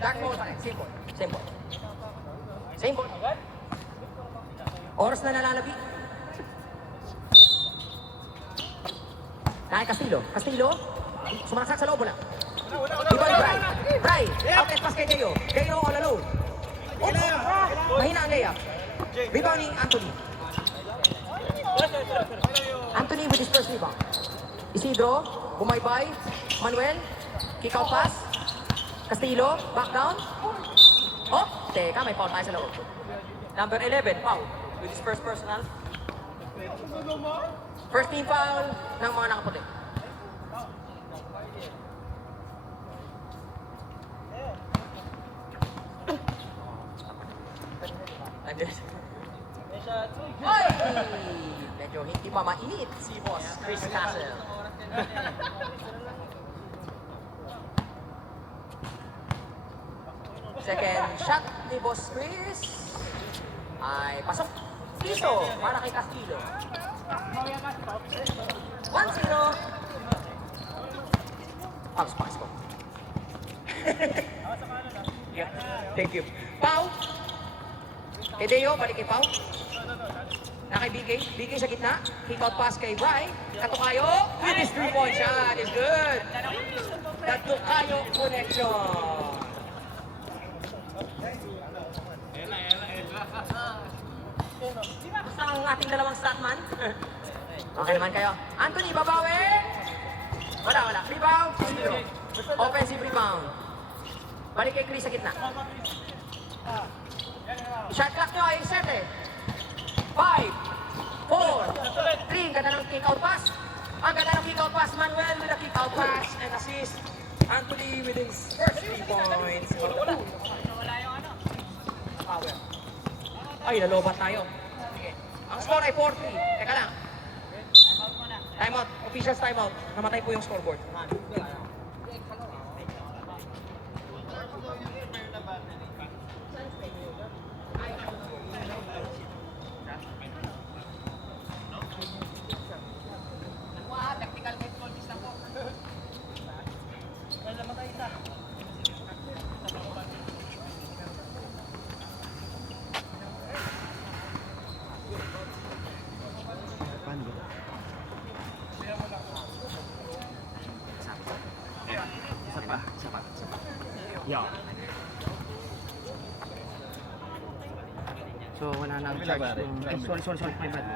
Dark mode pa rin. Simple. Simple. Simple. Oras na nalalabi. Dahil Castillo. Castillo. Sumaksak sa loob mo lang. Iba ni Bray. Bray. Outlet pass kay Deo. Deo all alone. Oops. Mahina ang layup. Rebounding Anthony. Anthony with his first rebound. Isidro. Bumaybay. Manuel. Kick out pass. Castillo. Back down. Oh, teka, may foul tayo sa loob. Number 11, foul. With his first personal. First team foul ng mga nakaputi. Oy! Medyo hindi pa mainit si boss Chris Castle. Second shot ni boss Chris ay pasok. Piso para kay Castillo. 1-0. Pass ko. Yeah. Thank you. Pau. Edeo, balik kay Pau. Na kay BK. BK sa gitna. Kick out pass kay Bry. Katukayo. With his 3-point shot is good. Katukayo connection. Basta ang ating dalawang statman. Okay naman kayo. Anthony, babawi! Wala. Rebound, Castillo. Offensive rebound. Balik kay Chris sa gitna. Shot clock nyo ay 7. 5, 4, 3. Ang ganda ng kick-out pass. Ang ganda ng kick-out pass. Manuel with a kick-out pass and assist. Anthony with his first 3 points. Power. Ay, nalobat tayo. Sige. Ang score ay 4-3. Teka lang. Timeout. Officials timeout. Namatay po yung scoreboard. Tactical baseball piece lang po. Namatay isa. Yeah. So, wala nang charge ng... Ay, sorry, my bad.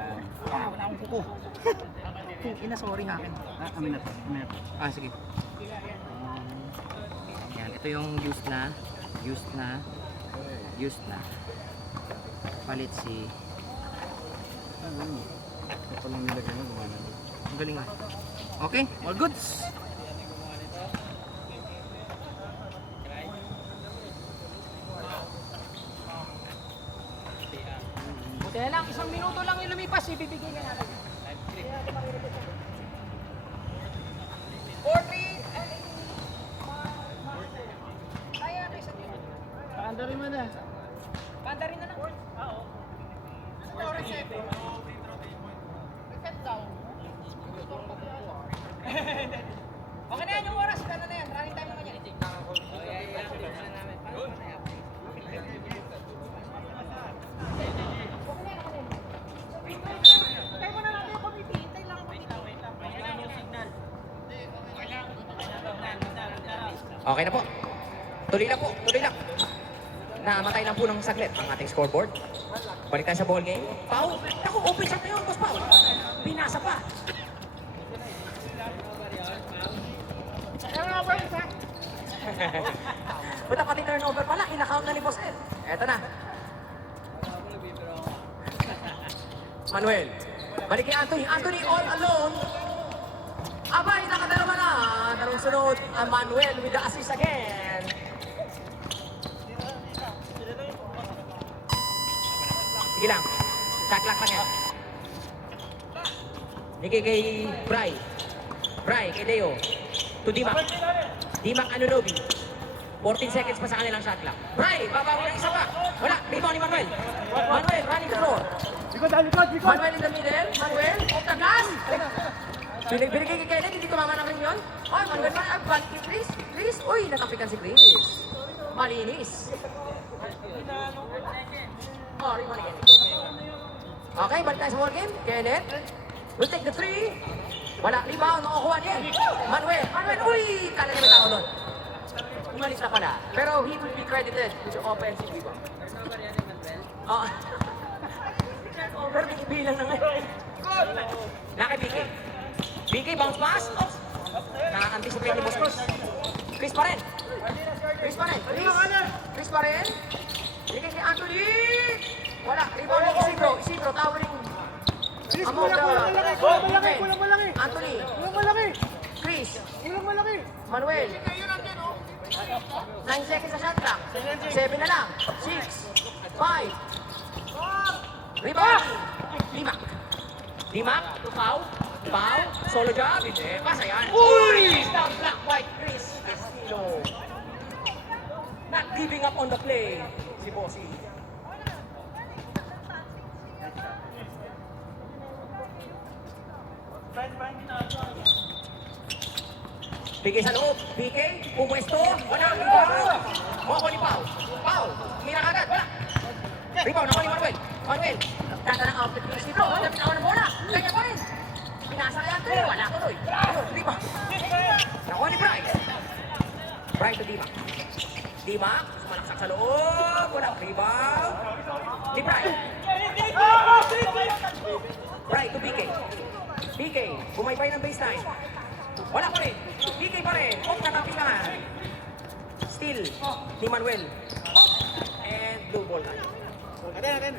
Wala akong kuko. Ina, sorry nga akin. Amin na to. Sige. Yan, ito yung used na. Palit si... Ito lang nilagay mo, gumana. Ang galing nga. Okay, all goods. Kaya lang, 1 minuto lang yung lumipas, ibibigay na natin. 40 Paandarin mo na. Pandarin na lang. Oo. Ano reset? Reset daw. Okay na yan yung oras. Gano'n na yan. Running time naman yan. Hintay mo na natin yung committee. Hintay lang ang committee. Okay na po. Tuloy lang. Namatay lang po ng saglit ang ating scoreboard. Balik tayo sa ball game. Pau! Ako, open shot na yun, boss Pau. Binasa pa. Buta pati turnover pala, kinakount na ni Boss Ed. Eto na. Manuel. Balik kay Anthony. Anthony all alone. Abay, nakadalawa na. Tarong sunod, Manuel with the assist again. Sige lang. Shot clock lang yan. Nigay kay Bry. Bry kay Deo. To Dimac. Dimac Anunobi. 14 seconds pa sa kanilang shot clock. Bry, babawi ng isa pa. Wala, rebound ni Manuel. Manuel running the floor. Likod! Manuel in the middle. Manuel, off the gas. Binigay kay Kenneth, hindi tumama ng ring yun. Oy, Manuel, balik kay Chris. Chris, uy, natapikan si Chris. Malinis. Oh, rebound again. Okay, balik tayo sa ball game. Kenneth will take the three. Wala, rebound, nakukuha niya. Manuel, uy! Kala niya may tao doon. Umalis na pala. Pero he will be credited with the offensive rebound. Oo. Pero bilang na ngayon. Naki BK. BK, bounce pass. Oops. Nakaka-anticipate ni Boss Cruz. Chris pa rin. Chris pa rin. Chris pa rin. BK kay Anthony. Wala, rebound ni Isidro. Isidro, towering. Among the... Kulang malaki. Anthony. Kulang malaki. Chris. Kulang malaki. Manuel. 9 seconds sa shot clock. 7 na lang. 6. 5. Rebound. Limak. Limak. To Pau. Pau. Solo job. Hindi. Pasa yan. Uy! Down black white. Chris Estilo. Not giving up on the play. Si Bossy. Bigay sa loob. Bigay. Pumwesto. Wala. Rebound. Moko ni Pau. Pau. Mira agad. Wala. Rebound. Ako ni Manuel. Manuel. Tata ng outlet ni Isidro. Lapit ako ng bola. Kanya pa rin. Pinasa kaya ito. Wala tuloy. Ayun. Rebound. Nakuha ni Bryce. Bryce to Dimac. Dimac. Sumalaksak sa loob. Wala. Rebound. Di Bryce. Bryce to BK. BK. Bumaybay ng baseline. Wala pa rin. BK pa rin. Off na tapingan. Steal ni Manuel. Off. And blue ball line. Atin.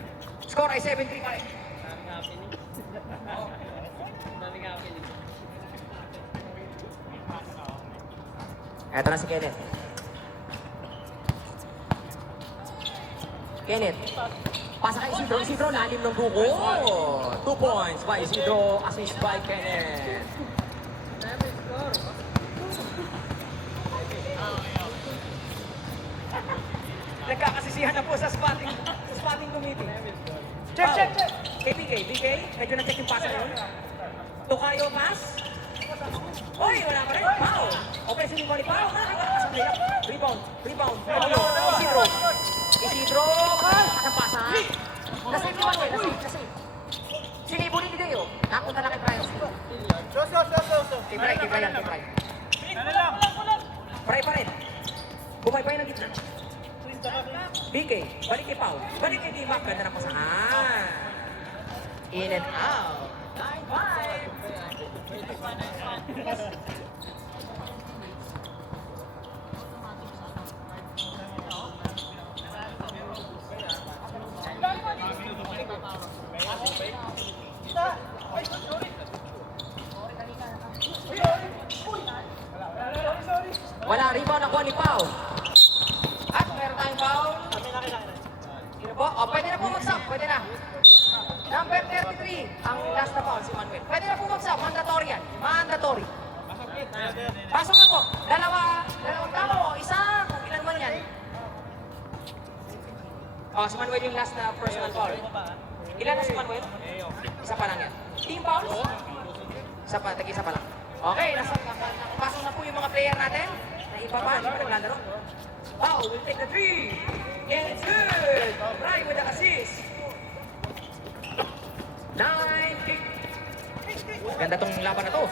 Score ay 7-3 pa rin. Eto na si Kenneth. Kenneth. Pasa kay Isidro. Isidro, lalim ng buko. 2 points by Isidro. Assist by Kenneth. Nagkakasisihan na po sa spotting committee. Check. KPK, BK, medyo na-check yung pasa ngayon. Tokayo pass. Oy, wala pa rin. Pau. Offensive ni Pau. Nakakasang layup. Rebound. Isidro. Pasang-pasa. Nasave ni Manuel. Nasave. Sinibo ni Deo. Nakunta na kay Brian. Kay Brian. Brian pa rin. Bumay ng gitna. BK, balik kay Pau. Balik kay Dimac. Ganda ng pasahan. In and out. 9-5. Wala, rebound ako ni Pau. At meron tayong foul. Sino po? O, pwede na bumagsak. Pwede na. Number 33, ang last na foul si Manuel. Pwede na bumagsak. Mandatory yan. Mandatory. Pasok na po. Dalawang tama mo. Isa, kung ilan man yan. O, si Manuel yung last na personal foul. Ilan na si Manuel? Isa pa lang yan. Team fouls? Isa pa lang. Okay, nakapasok na po yung mga player natin. Na iba pa, hindi pa naglalaro. Pau will take the three. And it's good. Right with the assist. 9-8. Ganda tong laban na to.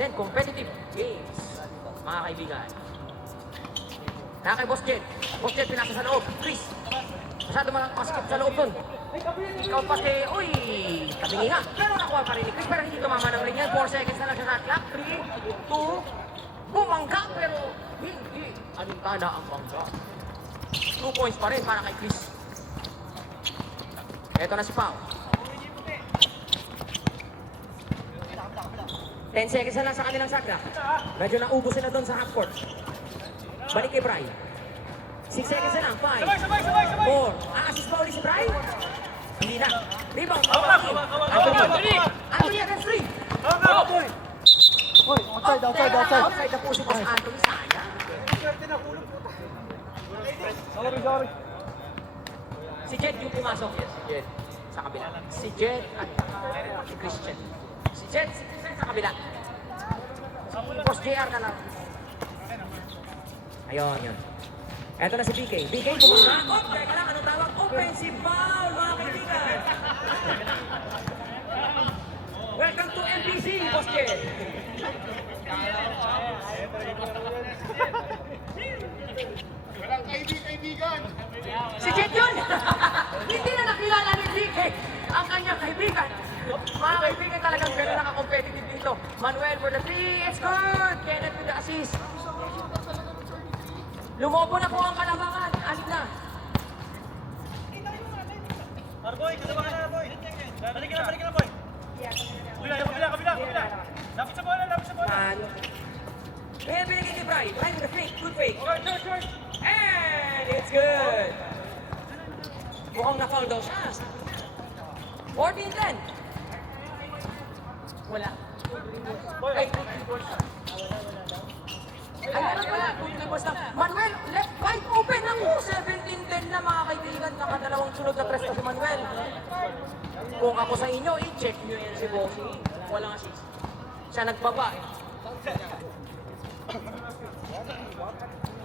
Then, competitive games. Mga kaibigan. Kay Boss Jet. Boss Jet, pinasa sa loob. Chris. Masyado maskip sa loob dun. Ikaw pa si, uy, tabingi nga. Pero nakuha pa rin ni Chris. Pero hindi tumama ng ring yan. 4 seconds na lang siya sa clock. 3, 2, bumangga. Pero hindi. Alintana ang bangga. 2 points pa rin para kay Chris. Eto na si Pau. 10 seconds na lang sa kanilang sakla. Medyo naubos sila doon sa half court. Balik kay Bry. 6 seconds na lang. 5, 4. Assist ba ulit si Bry? Hindi na. Rebound. Anthony against 3. Hoy, outside. Outside na po si Boss Anthony. Sayang. Sorry. Si Jet yung pumasok. Yes, si Jet. Sa kabila. Si Jet at si Christian. Si Jet sa kabila. Si Boss JR na lang. Ayun, yun. Eto na si BK. BK, bumaba. Oh, teka lang, anong tawag? Offensive foul, mga kaibigan. Welcome to MPC, Boss Jen. Walang kaibigan. Si Jet yun! Hindi na nakilala ni BK ang kanyang kaibigan. Mga kaibigan talagang gano'n naka-competitive dito. Manuel for the three, it's good! Kenneth with the assist. Lumobo na po ang kalabangan. Alit na. Arboy, kasama ka na, Arboy. Balik ka na, boy. Kabila. Lapit sa bola. Kaya binigay ni Brian. Brian with the fake. Good fake. Short. And it's good. Mukhang na-foul daw siya. 14-10. Wala. Ay, meron pala. Manuel, left wide open ako. 17-10 na mga kaibigan. Nakadalawang sunod na tres si Manuel. Kung ako sa inyo, i-check nyo yan si Bossy. Walang assist. Siya nagbaba eh.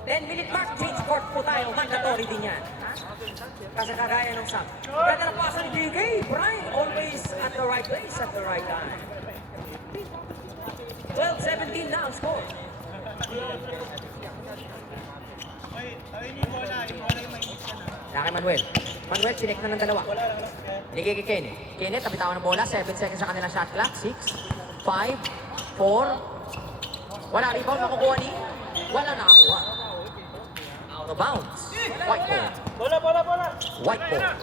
10-minute mark, change court po tayo. Mandatory din yan. Kasi kagaya ng Sam. Ganda na pasa ni DK. Brian, always at the right place at the right time. 12-17 na ang score. Laki Manuel. Manuel, chinek na ng dalawa. Ligay kay Kenneth. Kenneth, tabitawan ng bola. 7 seconds sa kanilang shot clock. 6, 5, 4. Wala rebound makukuha ni. Wala nakakuha. Out of bounds. White ball. Bola. White ball.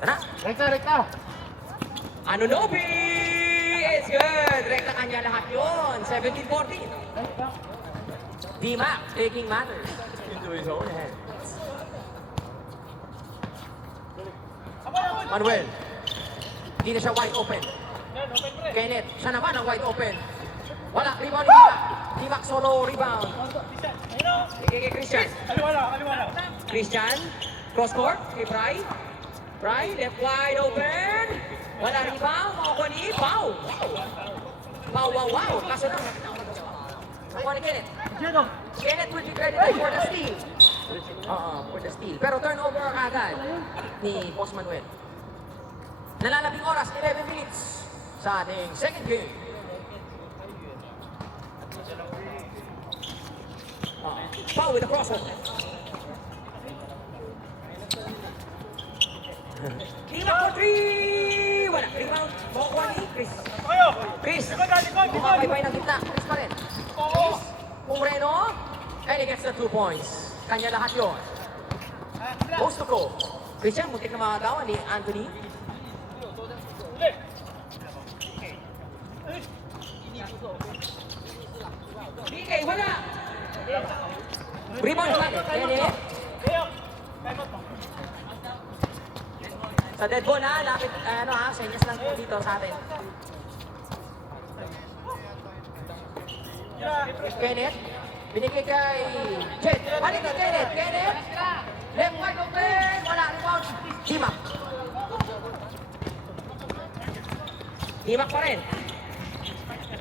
Ito na. Rekta. Anunobi! It's good! Rekta kanya lahat yun. 17-14. D-Mac taking matters into his own hands. Manuel. Hindi na siya wide open. Kenneth. Siya naman ang wide open. Wala. Rebound ni D-Mac. D-Mac solo rebound. Kay Christian. Kaliwala. Christian. Cross court. Kay Bry. Bry. Left wide open. Wala rebound. Makukuha ni Pau. Wow. Kaso lang. Nakuha ni Kenneth. Kenneth will be credited for the steal. For the steal. Pero turnover agad ni Boss Manuel. Nalalabing oras, 11 minutes sa ating second game. Pau with the crossover. Lima for three! Wala. Rebound. Makukuha ni Chris. Chris. Makapaybay ng gitna. Chris pa rin. Chris. Moreno. And he gets the 2 points. Kanya lahat yun. Post to go. Christian, muntik na makagawa ni Anthony. BK, wala! Rebound naman. Kenneth. Sa dead ball ha, lapit, senyas lang po dito sa atin. Kenneth, binigay kay Jet. Balik kay Kenneth. Left wide open. Wala, rebound. D-Mac. D-Mac pa rin.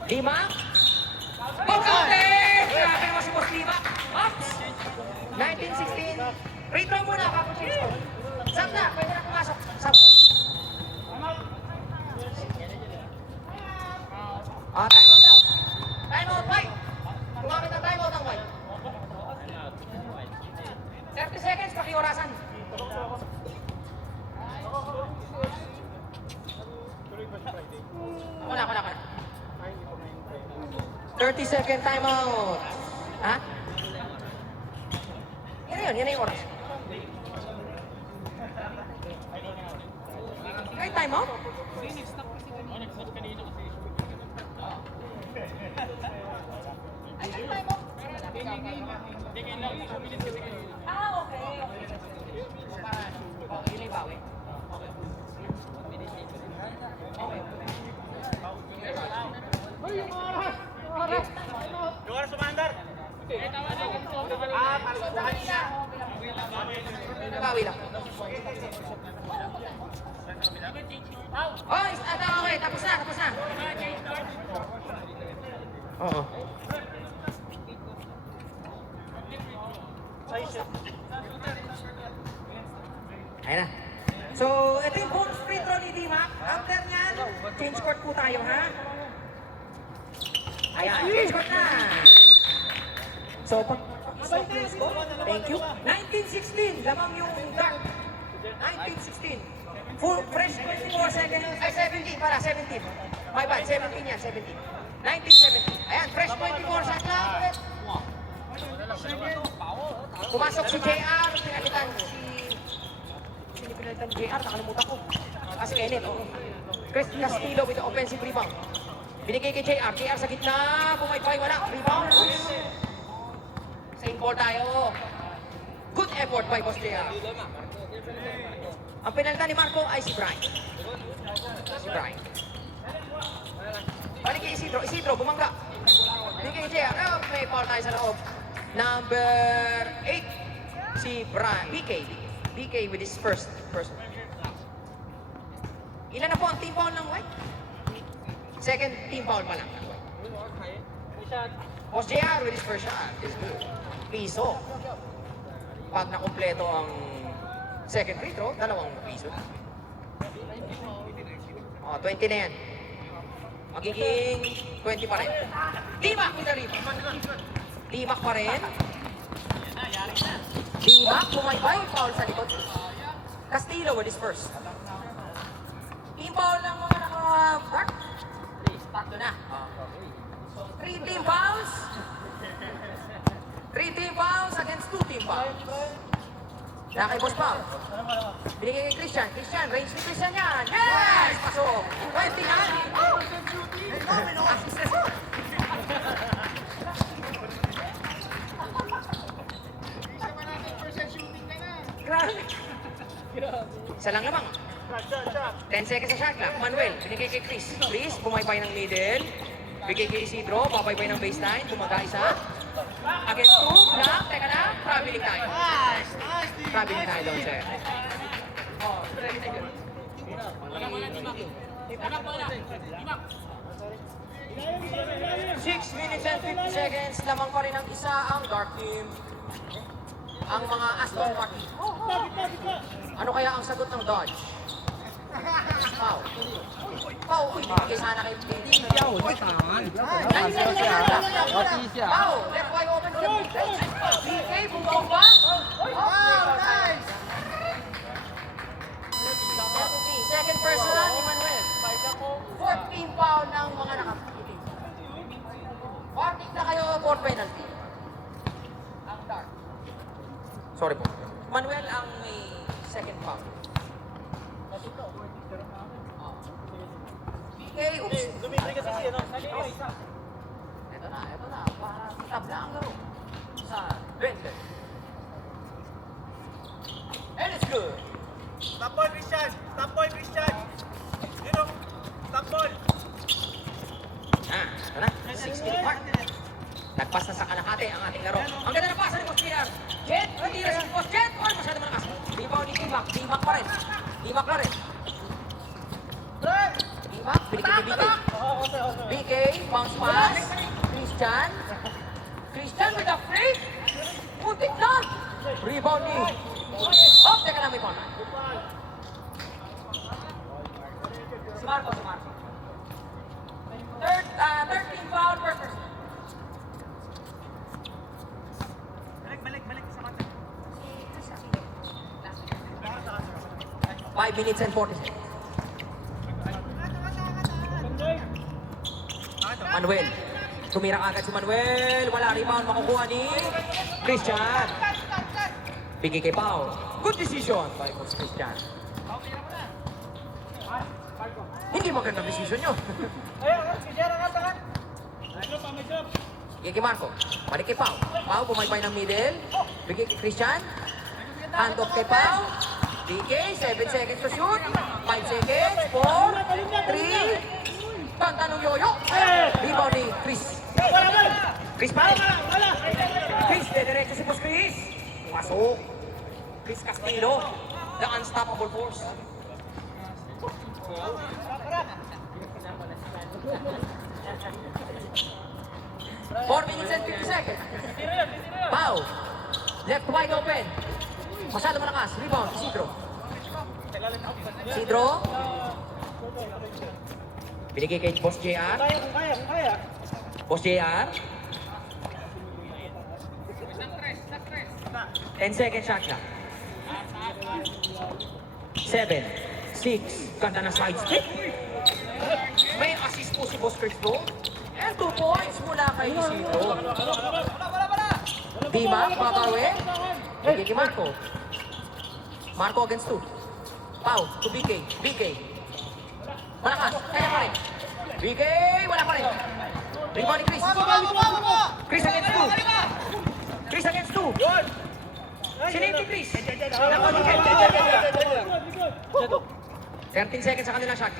D-Mac. Pagkaunti! Grabe naman si Boss D-Mac. Ups! 19-16. Free throw muna, papuchins ko. Sab na, pwede na pumasok. Sab. Time out daw. Time out, White. Gumamit ng time out ang White. 30 seconds, pakiurasan. Wala. 30-second time out. Ha? Yan na yung oras. May time out? Ay, time out? Okay. Yun yung bawi. Yung oras sumandar. Para sa kanina. Nabawi lang. Okay, tapos na. Oo. Ayan, score na. So, pag-stop yung score, thank you. 19-16, lamang yung dark. 19-16. Full fresh 24 seconds. Ay, 17 para, 17. My bad, 17 yan, 17. 19-17. Ayan, fresh 24 shot lang. Pumasok si JR, pinalitan si pinalitan JR, nakalimutan ko. Si Kenneth, oo. Chris Castillo with the offensive rebound. Binigay kay JR, JR sa gitna, bumaypay, wala, rebound. Same ball tayo. Good effort by Boss JR. Ang pinalitan ni Marco ay si Brian. Si Brian. Balik kay Isidro, Isidro, bumangga. Binigay kay JR, may foul tayo sa loob. Number 8, si Brian, BK. BK with his first. Ilan na po ang team foul ng White? Second team foul pa lang. Boss JR with his first shot is good. Piso. Pag nakumpleto ang second free throw, 2 piso. 20 na yan. Magiging 20 pa rin. Timak with the rebound. Timak pa rin. Timak, bumaybay, foul sa likod. Castillo with his first. Team foul ng mga naka-back. 3 na. So, 3 team fouls. 3 team fouls against 2 team fouls. Kaya kay Boss Pao. Binigay kay Christian. Christian, range ni Christian yan. Yes! Pasok. 20 na. Assist na siya. Grabe. Isa lang naman. 10 seconds sa shot clock. Manuel, binigay kay Chris. Chris, bumaypay ng middle. Bigay kay Isidro, papaybay ng baseline. Bumaga isa. Against 2, block. Teka na, traveling tayo. Traveling tayo doon, sir. Oh, ready tayo. 6 minutes and 50 seconds. Lamang pa rin ang isa ang dark team. Ang mga Aston Martin. Ano kaya ang sagot ng Dodge? Pau. Pau, uy, bigay sana kay Titi. Pau, left wide open for the BK, bumaw ba? Wow, nice! Second personal ni Manuel. 14 foul ng mga nakapitin. Warning na kayo, 4 penalty. Ang dark. Sorry po. Manuel ang may second foul. Okay, oops. Lumibig ka kasi, ano? Ito na. Para tabla ang laro. Sa 20. And it's good. Top ball, Christian! Top ball, Christian! Yun o! Top ball! Ito na. 6-minute mark. Nagpas na sa kalahati ang ating laro. Ang ganda ng pasa ni Boss JR. Jet, hindi na si Boss Jet. Or masyado malakas. Rebound ni Timak. Timak pa rin. Timak na rin. Timak, binigay kay BK. BK, bounce pass. Christian. Christian with a fake. Putik na. Rebound ni. Oh, teka lang, may pauna. Si Marco. 13 foul per person. Balik sa mata. 5 minutes and 40 seconds. Manuel. Tumira agad si Manuel. Wala rebound makukuha ni Christian. Bigay kay Pao. Good decision by Coach Christian. Hindi magandang decision yun. Bigay kay Marco. Balik kay Pao. Pao bumaybay ng middle. Bigay kay Christian. Hand off kay Pao. BK, 7 seconds to shoot. 5 seconds. 4, 3. Tantanong yoyo. Rebound ni Chris. Chris Pao. Chris, dediretso si Boss Chris. Pasok. Chris Castillo. The unstoppable force. 4 minutes and 50 seconds. Pau. Left wide open. Masyado malakas. Rebound. Isidro. Isidro. Binigay kay Boss JR. Kung kaya. Boss JR. 10 seconds shot clock. 7, 6, ganda na side step. May assist po si Boss Chris doon. And 2 points mula kay Isidro. Dima, Makarwe. Bigay kay Marco. Marco against 2. Pau, to BK. BK. Malakas, kaya pa rin. BK, wala pa rin. Rebound ni Chris. Chris against 2. Chris against 2. Sinave ni Chris. Nakuha ni Jen. 13 seconds sa kanilang shot.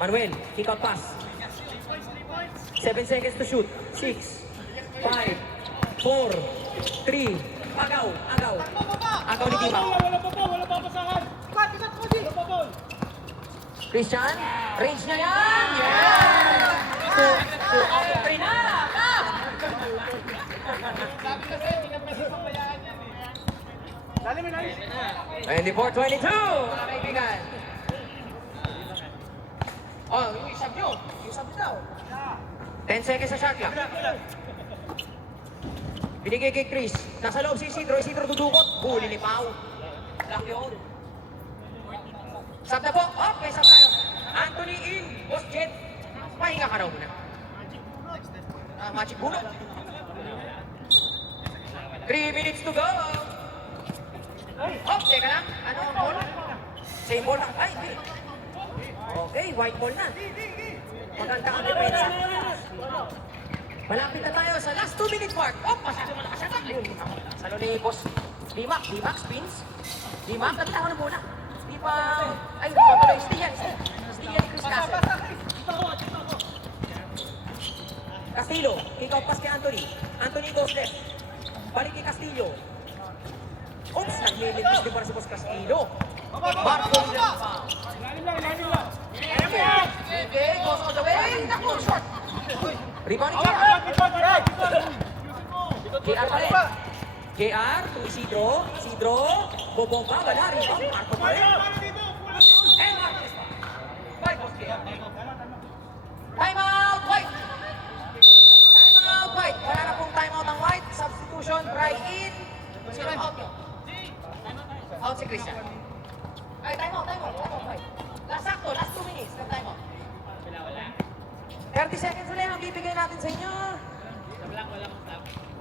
Manuel, kick out pass. 7 seconds to shoot. 6, 5, 4, 3, agaw. Agaw ni Dima. Christian, range na yan! Yeah! Okay na! 24-22, mga kaibigan. Oh, yung isab nyo. Yung isab daw. 10 seconds sa shot clock. Binigay kay Chris. Nasa loob si Isidro. Isidro dudukot. Huli ni Pau. Lock yun. Sab na po. Oh, may sab tayo. Anthony in. Boss Jet. Pahinga ka raw muna. Magic bunot. 3 minutes to go. Oh, teka lang. Ano ang ball? Same ball lang. Ay, hindi. Okay, white ball na. Maganda ang depensa. Malapit na tayo sa last 2 minute mark. Oh, masyado malakas siya. Salo ni Boss D-Mac. D-Mac spins. D-Mac, nakita ko ng bola. Di pa... Ay, di pa pala. Stiyan ni Chris Castle. Castillo. Kick out pass kay Anthony. Anthony goes left. Balik kay Castillo. Oops, naglilitis din para si Boss Castillo. Marco Villan pa. Okay, goes all the way. Naku, short. Rebound ni JR. JR pa rin. JR to Isidro. Isidro. Bobomba. Wala. Rebound. Marco pa rin. And Marcos pa. Bye, Boss JR. Time out, White. Time out, White. Wala na pong time out ang White. Substitution, try in. Sino ang out nyo? Out si Christian. Ay, time out, White. Last sakto, last 2 minutes. Time out. 30 seconds ulit ang bibigay natin sa inyo.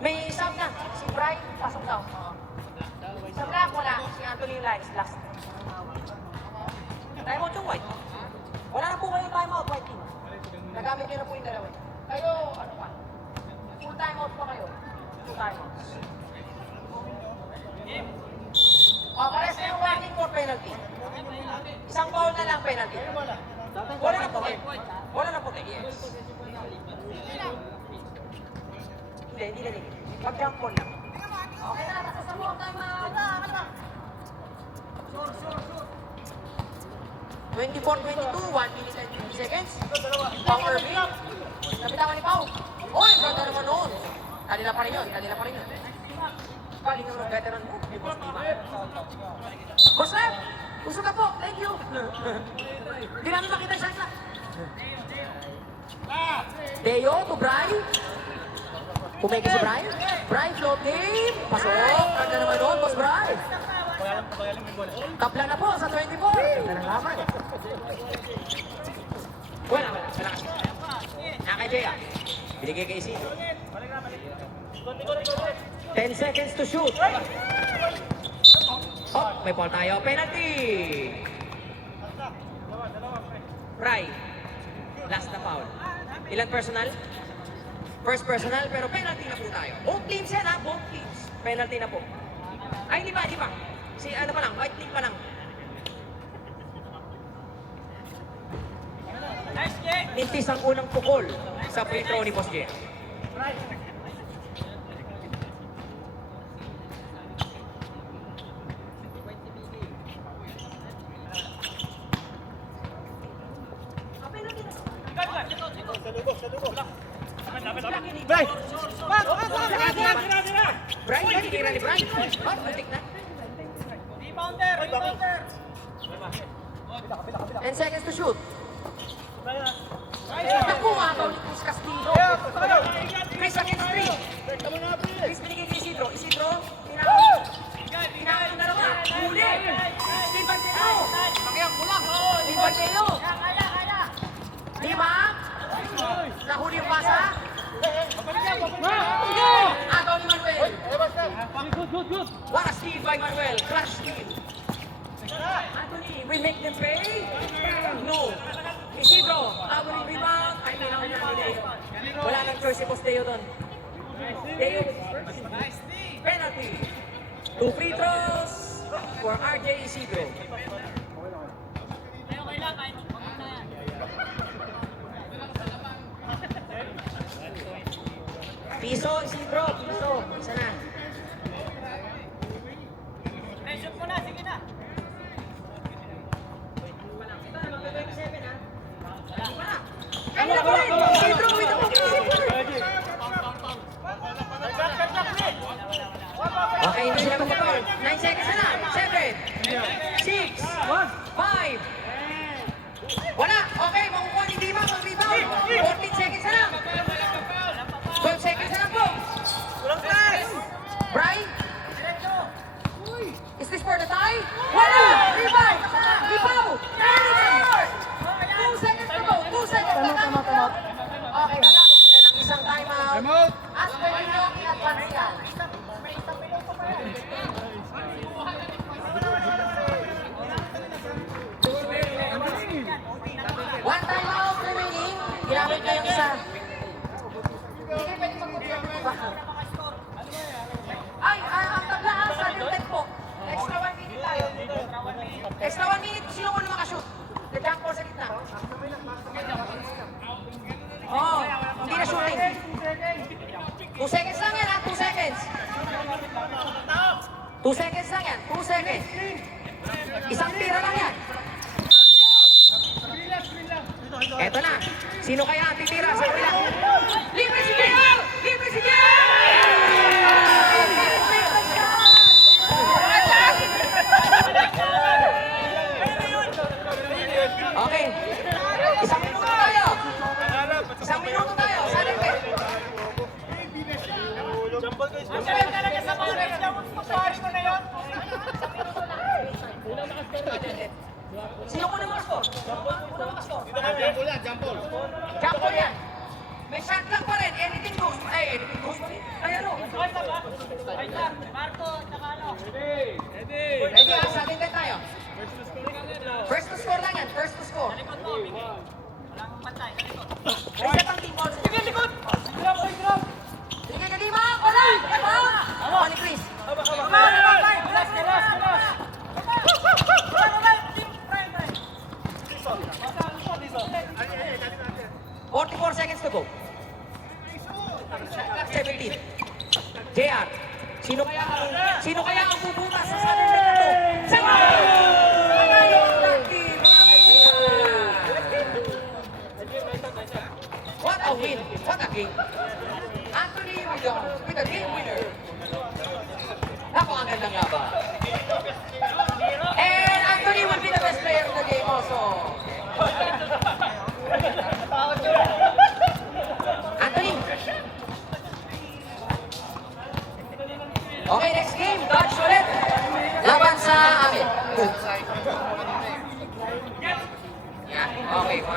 May sub na. Si Brian, pasok daw. Sa black, wala. Si Anthony Lines, last. Time out yung White. Wala na po kayong time out, White team. Nagamit nyo na po yung dalawa. Kayo, ano pa? Full time out pa kayo. 2 time outs. O, pares na yung warning for penalty. Isang foul na lang penalty. Wala na puti. Wala na puti, yes. Hindi. Pag-jump ball lang. Okay na, tapos na mo. Time out. 24-22, 1 minute and 50 seconds. Pau Irving. Napitawan ni Pau. Oy, ganda naman noon. Kanila pa rin yun. Galing naman ang veteran mo. Boss Lep, usog ka po. Thank you. Hindi namin makita siya na. Deo to Bry. Pumeke si Bry. Bry, float game. Pasok. Ganda naman noon, Boss Bry. Tapla na po sa 24. Ganda ng laban. Wala kasi. Nakay Jaya. Binigay kay Isidro. 10 seconds to shoot. Oh, may ball tayo. Penalty! Fry. Last na foul. Ilan personal? First personal, pero penalty na po tayo. Both teams yan ha, both teams. Penalty na po. Ay, di ba? Si ano pa lang, white team pa lang. Mintis ang unang pukol sa free throw ni Boss J. Bray! Brian, tinira ni Brian. Oh, matik na. Rebounder! 10 seconds to shoot. Naku, agaw ni What a steal by Manuel. Clutch steal. Anthony, will make them pay? No. Isidro, towering rebound. Ay, minang na ni Deo. Wala nang choice si Boss Deo doon. Deo with his first penalty. 2 free throws for RJ Isidro. Piso, Isidro, piso. Isa na. Ano ba rin? Isidro, with the okay, hindi sila mag-foul. 9 seconds na lang. 7, 6, 5. Wala. Okay, makukuha ni Dima mag-rebound. 14 seconds na lang. 12 seconds na lang po. Brian? Is this for the tie? Wala! Rebound! Rebound! 2 seconds to go. 2 seconds na lang. Okay, nagamit sila ng isang timeout. As well as yung advance yan. One timeout remaining. Ginamit na yung isa. Hindi kayo pwede mag-compute ba? Ay, ang tablaan sa ating po. Extra 1 minute tayo. Extra 1 minute. Sino ko na makashoot? The jump ball sa gitna. Oh, hindi na shooting. 2 seconds lang yan ha, 2 seconds. 2 seconds lang yan, 2 seconds. Isang tira lang yan. Eto na. Sino kaya ang titira sa kabila? Libre si Gil! Libre si Gil! Okay. Isang minuto tayo. Isang minuto tayo. Sa libre. Sino ko na makascore? Jump ball yan. May shot clock pa rin. Anything goes. Ay, anything goes pa rin. Ay, ano? Ready ha? Sa atin tayo. First to score lang yan. First to score. Reset ang team ball. Sige, likod! Sige, Kalima! Wala! Ako ni Chris. 44 seconds to go. 17. JR. Sino kaya ang bubutas sa ating na to? Sama! Panalo ang lucky, mga kaibigan. What a win. What a game. Anthony with a game winner. Ako ang gandang laban. And Anthony will be the best player of the game also. Anthony. Okay, next game. Dodge ulit. Laban sa amin. Yeah. Okay, 1,